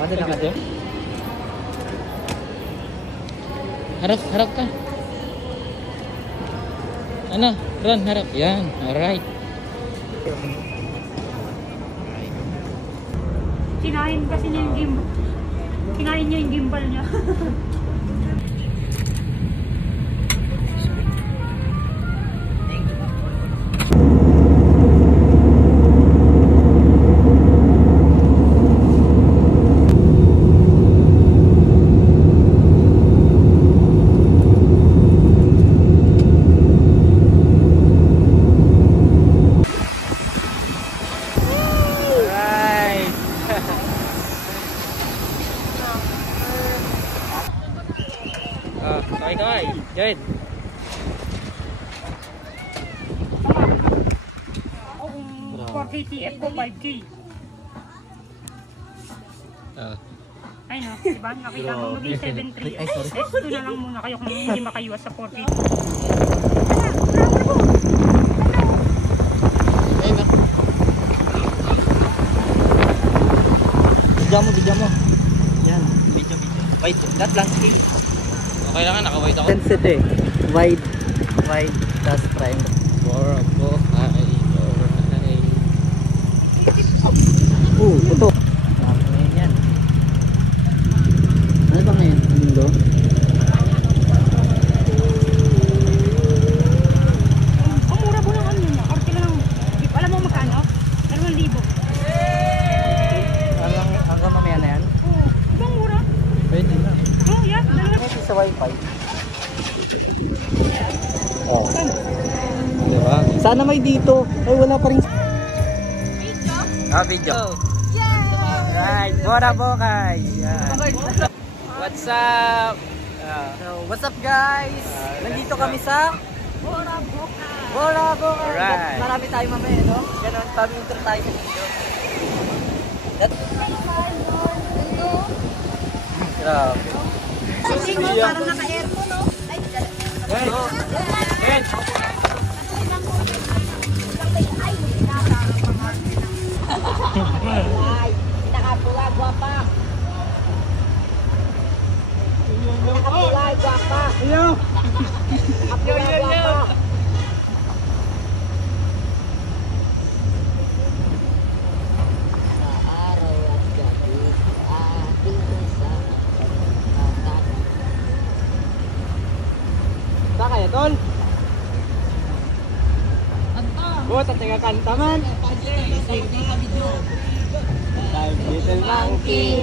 Ano na kasi? Harap ka. Ano? Ron, harap. Yan. Alright. Kinain kasi niya yung gimbal. Kinain niya yung gimbal niya. Kaway. Join. For KTF ko 5K. Ay no, diba? Nakita mo maging 7.3. S2 na lang muna kayo kung hindi makaiwas sa 4K. Bidya mo. Yan, video. Wait, that lang skill. Okay lang, naka-wide ako. Density. Wide, tas prime. Borabo, ay. Puto. Yan. Ano ba ngayon? Mundo? Ang mura po lang ano yun. Orte lang. Alam mo magkano? 2,000. Hanggang mamaya na yan? Oo. Ibang mura. Pwede na. Oo, yeah. Pwede sa wifi. Oh. Diba? Sana may dito. Ay, wala pa rin. Video. Right, Borabo guys. What's up? So, what's up guys? Nandito kami sa Borabo. Alright. Marami tayo mamaya, no? Ganon, pamintro tayo dito. Grabe. Parang naka-aircon, no? Ay, Ay, nakapula, guwapa. Nakapula, guwapa. Nakapula, guwapa. Sa araw at gabi, ating sa Saan kaya, Tol? Buat at nagkakanta man. Little monkey,